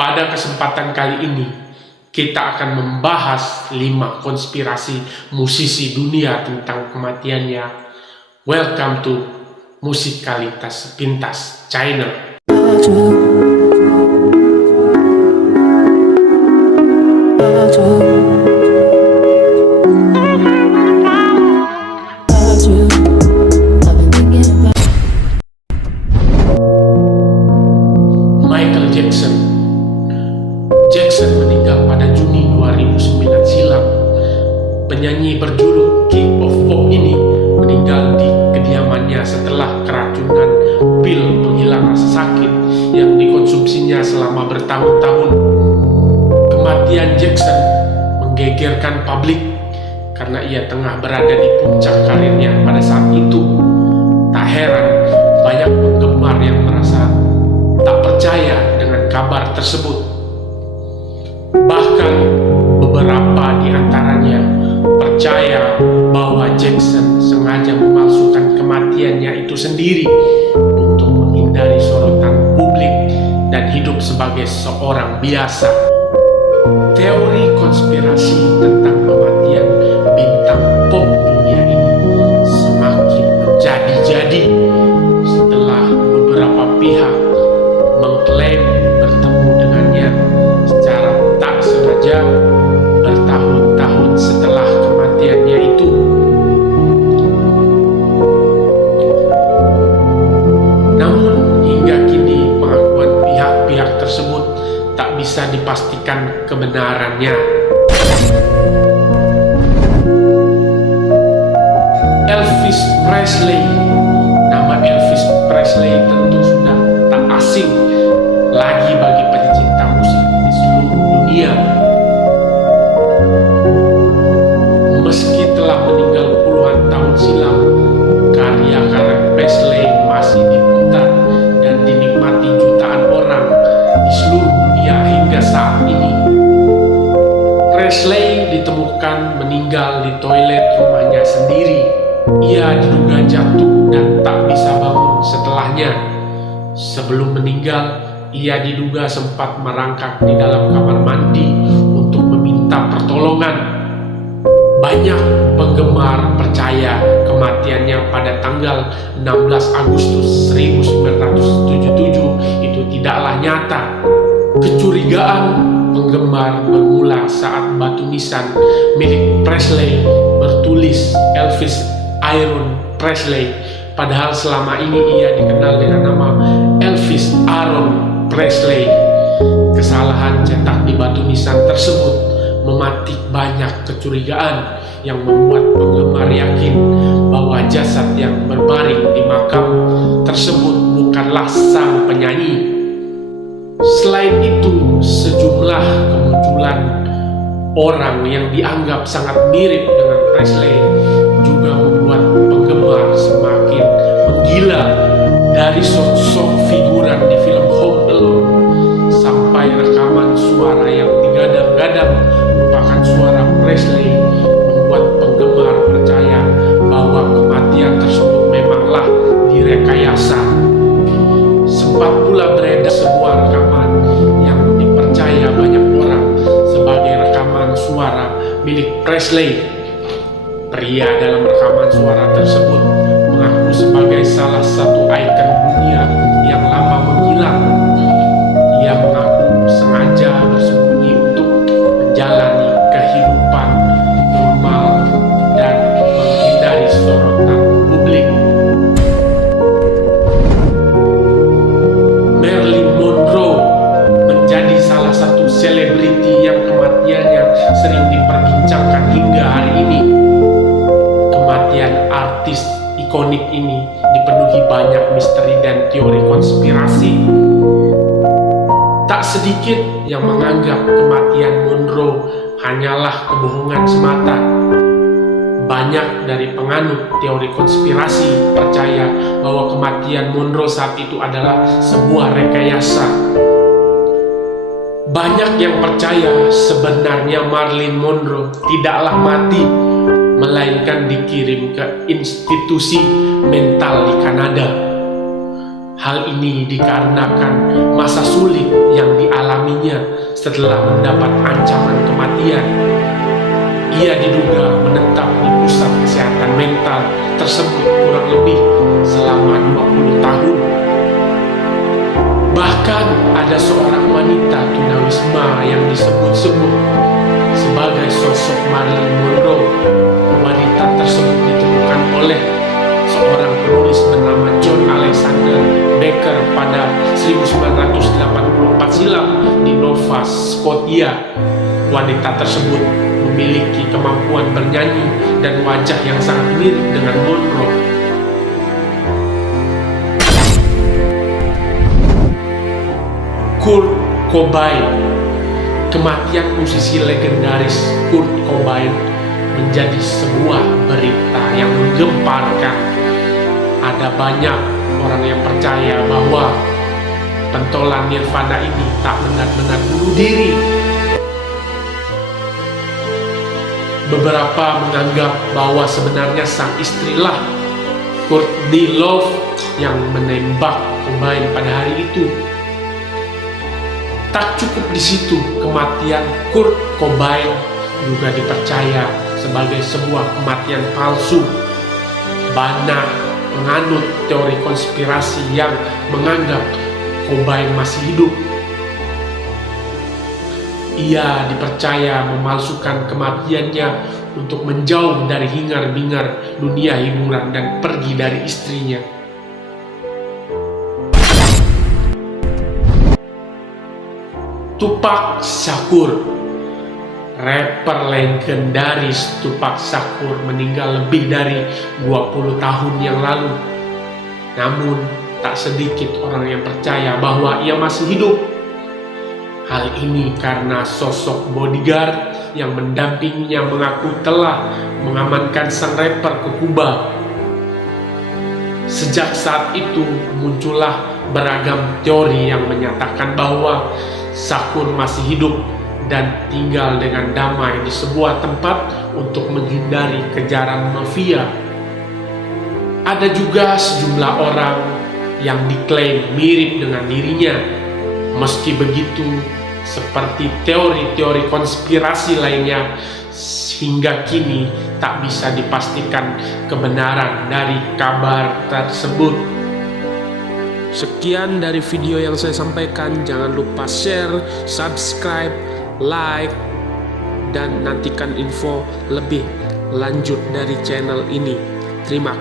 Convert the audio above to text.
Pada kesempatan kali ini, kita akan membahas 5 konspirasi musisi dunia tentang kematiannya. Welcome to Musikalitas Pintas Channel. Michael Jackson. Jackson meninggal pada Juni 2009 silam. Penyanyi berjuluk King of Pop ini meninggal di kediamannya setelah keracunan pil penghilang rasa sakit yang dikonsumsinya selama bertahun-tahun. Kematian Jackson menggegerkan publik karena ia tengah berada di puncak karirnya pada saat itu. Tak heran banyak penggemar yang merasa tak percaya dengan kabar tersebut. Bahkan beberapa di antaranya percaya bahwa Jackson sengaja memalsukan kematiannya itu sendiri untuk menghindari sorotan publik dan hidup sebagai seorang biasa. Teori konspirasi tentang kematian bintang pop dunia ini semakin menjadi-jadi setelah beberapa pihak mengklaim bertemu dengannya secara tak sengaja bertahun-tahun setelah kematiannya itu. Namun hingga kini pengakuan pihak-pihak tersebut tak bisa dipastikan kebenarannya. Elvis Presley. Nama Elvis Presley tentu sudah tak asing lagi bagi pencinta musik di seluruh dunia. Meski telah meninggal puluhan tahun silam, karya-karya Presley masih diputar dan dinikmati jutaan orang di seluruh dunia hingga saat ini. Presley ditemukan meninggal di toilet rumahnya sendiri. Ia diduga jatuh dan tak bisa bangun setelahnya. Sebelum meninggal, ia diduga sempat merangkak di dalam kamar mandi untuk meminta pertolongan. Banyak penggemar percaya kematiannya pada tanggal 16 Agustus 1977 itu tidaklah nyata. Kecurigaan penggemar bermula saat batu nisan milik Presley bertulis Elvis Aaron Presley, padahal selama ini ia dikenal dengan nama Elvis Aaron Presley. Kesalahan cetak di batu nisan tersebut mematik banyak kecurigaan yang membuat penggemar yakin bahwa jasad yang berbaring di makam tersebut bukanlah sang penyanyi. Selain itu, sejumlah kemunculan orang yang dianggap sangat mirip dengan Presley juga membuat penggemar semakin menggila, dari sosok figuran di film Home Alone sampai rekaman suara yang digadang-gadang merupakan suara Presley, membuat penggemar percaya bahwa kematian tersebut memanglah direkayasa. Sempat pula beredar sebuah rekaman yang dipercaya banyak orang sebagai rekaman suara milik Presley. Pria dalam rekaman suara tersebut mengaku sebagai salah satu ikon dunia yang lama menghilang. Ia mengaku sengaja bersembunyi untuk menjalani kehidupan normal dan menghindari sorotan publik. Marilyn Monroe menjadi salah satu selebriti yang kematiannya sering diperbincangkan hingga hari ini. Kematian artis ikonik ini dipenuhi banyak misteri dan teori konspirasi. Tak sedikit yang menganggap kematian Monroe hanyalah kebohongan semata. Banyak dari penganut teori konspirasi percaya bahwa kematian Monroe saat itu adalah sebuah rekayasa. Banyak yang percaya sebenarnya Marilyn Monroe tidaklah mati, melainkan dikirim ke institusi mental di Kanada. Hal ini dikarenakan masa sulit yang dialaminya setelah mendapat ancaman kematian. Ia diduga menetap di pusat kesehatan mental tersebut kurang lebih selama 20 tahun. Bahkan ada seorang wanita tunawisma yang disebut-sebut sebagai sosok Marilyn Monroe. Wanita tersebut ditemukan oleh seorang penulis bernama John Alexander Becker pada 1984 silam di Nova Scotia. Wanita tersebut memiliki kemampuan bernyanyi dan wajah yang sangat mirip dengan Monroe. Kurt Cobain. Kematian musisi legendaris Kurt Cobain menjadi sebuah berita yang menggemparkan. Ada banyak orang yang percaya bahwa pentolan Nirvana ini tak benar-benar bunuh diri. Beberapa menganggap bahwa sebenarnya sang istrilah Courtney Love yang menembak Cobain pada hari itu. Tak cukup di situ, kematian Kurt Cobain juga dipercaya sebagai sebuah kematian palsu. Banyak penganut teori konspirasi yang menganggap Cobain masih hidup. Ia dipercaya memalsukan kematiannya untuk menjauh dari hingar-bingar dunia hiburan dan pergi dari istrinya. Tupac Shakur. Rapper legendaris Tupac Shakur meninggal lebih dari 20 tahun yang lalu. Namun, tak sedikit orang yang percaya bahwa ia masih hidup. Hal ini karena sosok bodyguard yang mendampinginya mengaku telah mengamankan sang rapper ke Kuba. Sejak saat itu muncullah beragam teori yang menyatakan bahwa Shakur masih hidup dan tinggal dengan damai di sebuah tempat untuk menghindari kejaran mafia. Ada juga sejumlah orang yang diklaim mirip dengan dirinya. Meski begitu, seperti teori-teori konspirasi lainnya, hingga kini tak bisa dipastikan kebenaran dari kabar tersebut. Sekian dari video yang saya sampaikan. Jangan lupa share, subscribe, like, dan nantikan info lebih lanjut dari channel ini. Terima kasih.